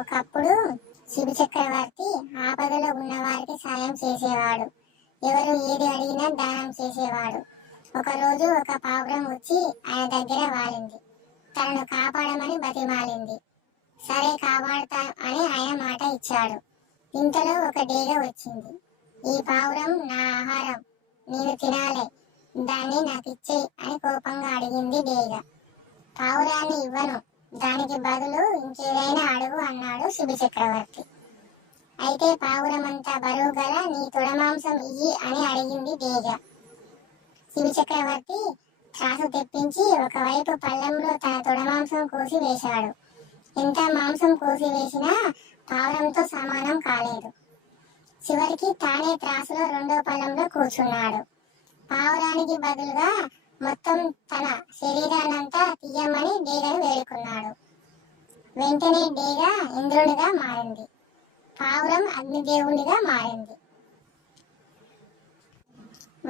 ఒకప్పుడు శిబి చక్రవర్తి ఆపదలో ఉన్న వారికి సాయం చేసేవాడు. ఎవరు ఏది అడిగినా దానం చేసేవాడు. ఒకరోజు ఒక పావురం వచ్చి ఆయన దగ్గర వాలింది. తనను కాపాడమని బతిమాలింది. సరే కాపాడతా అని ఆయన మాట ఇచ్చాడు. ఇంతలో ఒక డేగ వచ్చింది. ఈ పావురం నా ఆహారం, నేను తినాలే, దాన్ని నాకు ఇచ్చేయి అని కోపంగా అడిగింది డేగ. పావురాన్ని ఇవ్వను, దానికి బదులు ఇంకేదైనా అడుగు అన్నాడు శిబి చక్రవర్తి. అయితే పావురమంతా బరువు గల నీ తొడమాంసం ఇయ్యి అని అడిగింది డేగ. శిబి చక్రవర్తి త్రాసు తెప్పించి ఒకవైపు పళ్ళెంలో తన తొడమాంసం కోసి వేశాడు. ఎంత మాంసం కోసి వేసినా పావురంతో సమానం కాలేదు. చివరికి తానే త్రాసులో రెండో పళ్ళెంలో కూర్చున్నాడు. పావురానికి బదులుగా మొత్తం తన శరీరాన్నంతా తీయమని డేగను వేడుకున్నాడు. వెంటనే డేగ ఇంద్రుడిగా మారింది. పావురం అగ్నిదేవునిగా మారింది.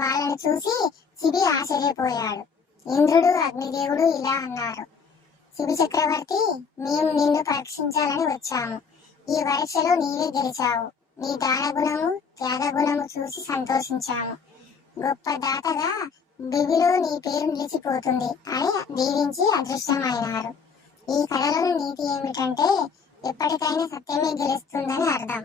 వాళ్ళను చూసి శిబి ఆశ్చర్యపోయాడు. ఇంద్రుడు అగ్నిదేవుడు ఇలా అన్నారు. శిబి చక్రవర్తి, మేము నిన్ను పరీక్షించాలని వచ్చాము. ఈ పరీక్షలో నీవే గెలిచావు. నీ దాన గుణము, త్యాగ గుణము చూసి సంతోషించాము. గొప్ప దాతగా దివిలో నీ పేరు నిలిచిపోతుంది అని దీవించి అదృష్టమైనారు. ఈ కథలోని నీతి ఏమిటంటే ఎప్పటికైనా సత్యమే గెలుస్తుందని అర్థం.